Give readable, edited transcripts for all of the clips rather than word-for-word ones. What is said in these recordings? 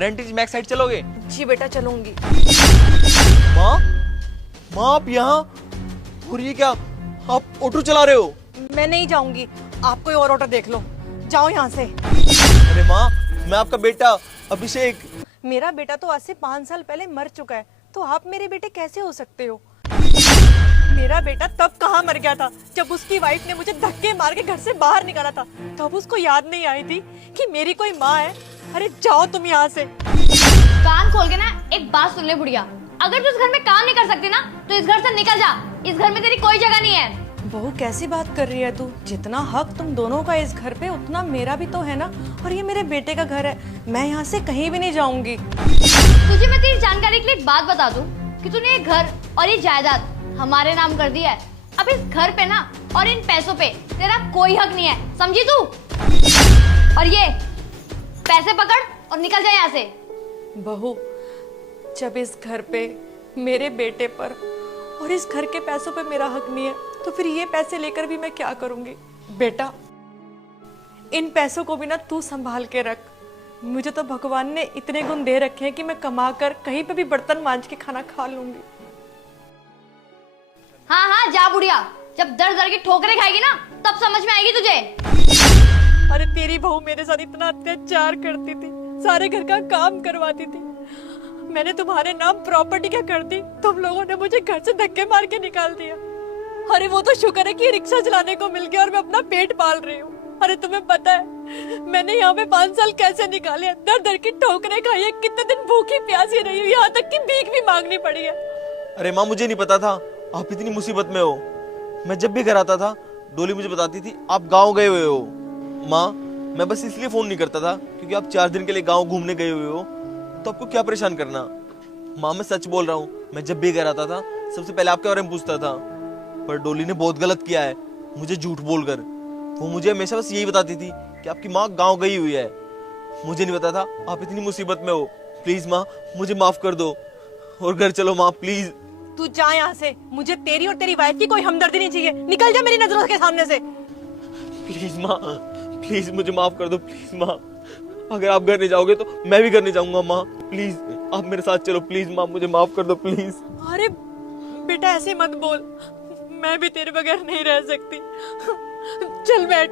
रेंटेज max side चलोगे? जी बेटा चलूंगी। माँ, माँ आप यहाँ? और ये क्या, आप ऑटो चला रहे हो? मैं नहीं जाऊंगी, आप कोई और ऑटो देख लो, जाओ यहाँ से। अरे माँ, मैं आपका बेटा अभिषेक। मेरा बेटा तो आज से 5 साल पहले मर चुका है, तो आप मेरे बेटे कैसे हो सकते हो? मेरा बेटा तब कहाँ मर गया था जब उसकी वाइफ ने मुझे धक्के मार के घर से बाहर निकाला था। तब उसको याद नहीं आई थी कि मेरी कोई माँ है। अरे जाओ तुम यहाँ से। कान खोल के ना एक बात सुन ले बुढ़िया, अगर तू इस घर में काम नहीं कर सकती ना तो इस घर से निकल जा। इस घर में तेरी कोई जगह नहीं है। बहू कैसी बात कर रही है तू? जितना हक तुम दोनों का इस घर पे उतना मेरा भी तो है ना। और ये मेरे बेटे का घर है, मैं यहाँ से कहीं भी नहीं जाऊंगी। तुझे मैं तेरी जानकारी के लिए एक बात बता दूं कि तूने ये घर और ये जायदाद हमारे नाम कर दिया है। अब इस घर पे ना और इन पैसों पे तेरा कोई हक नहीं है, समझी तू? और ये पैसे पकड़ और निकल जा यहाँ से। बहू, जब इस घर पे मेरे बेटे पर और इस घर के पैसों पे मेरा हक नहीं है तो फिर ये पैसे लेकर भी मैं क्या करूंगी? बेटा, इन पैसों को भी ना तू संभाल के रख। मुझे तो भगवान ने इतने गुण दे रखे हैं कि मैं कमा कर कहीं पे भी बर्तन मांज के खाना खा लूंगी। हाँ हाँ जा बुढ़िया, जब दर दर की ठोकरें खाएगी ना तब समझ में आएगी तुझे। अरे तेरी बहू मेरे साथ इतना अत्याचार करती थी, सारे घर का काम करवाती थी। मैंने तुम्हारे नाम प्रॉपर्टी क्या कर दी, तुम लोगों ने मुझे घर से धक्के मार के निकाल दिया। अरे वो तो शुक्र है कि रिक्शा चलाने को मिल गया और मैं अपना पेट पाल रही हूँ। अरे तुम्हें पता है मैंने यहाँ पे 5 साल कैसे निकाले? दर दर की ठोकरें खाई है, कितने दिन भूखी प्यासी रही हूँ, यहाँ तक कि भीख भी मांगनी पड़ी है। अरे माँ, मुझे नहीं पता था आप इतनी मुसीबत में हो। मैं जब भी घर आता था डोली मुझे बताती थी आप गाँव गए हुए हो। माँ, मैं बस इसलिए फोन नहीं करता था क्योंकि आप 4 दिन के लिए गाँव घूमने गए हुए हो, तो आपको क्या परेशान करना। माँ मैं सच बोल रहा हूँ, मैं जब भी घर आता था सबसे पहले आपके बारे में पूछता था। पर डोली ने बहुत गलत किया है मुझे झूठ बोलकर। वो मुझे हमेशा बस यही बताती थी कि आपकी माँ गांव गई हुई है। मुझे नहीं पता था आप इतनी मुसीबत में हो। प्लीज माँ, मुझे माफ कर दो और घर चलो माँ, प्लीज। तू जा यहाँ से, मुझे तेरी और तेरी वाइफ की कोई हमदर्दी नहीं चाहिए। निकल जा मेरी नजरों के सामने से। प्लीज माँ, प्लीज मुझे माफ कर दो प्लीज माँ। अगर आप घर नहीं जाओगे तो मैं भी घर नहीं जाऊंगा माँ। प्लीज आप मेरे साथ चलो प्लीज माँ, मुझे माफ कर दो प्लीज। अरे बेटा ऐसे मत बोल, मैं भी तेरे बगैर नहीं रह सकती। चल बैठ,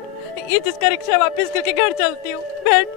ये जिसका रिक्शा वापस करके घर चलती हूँ। बैठ।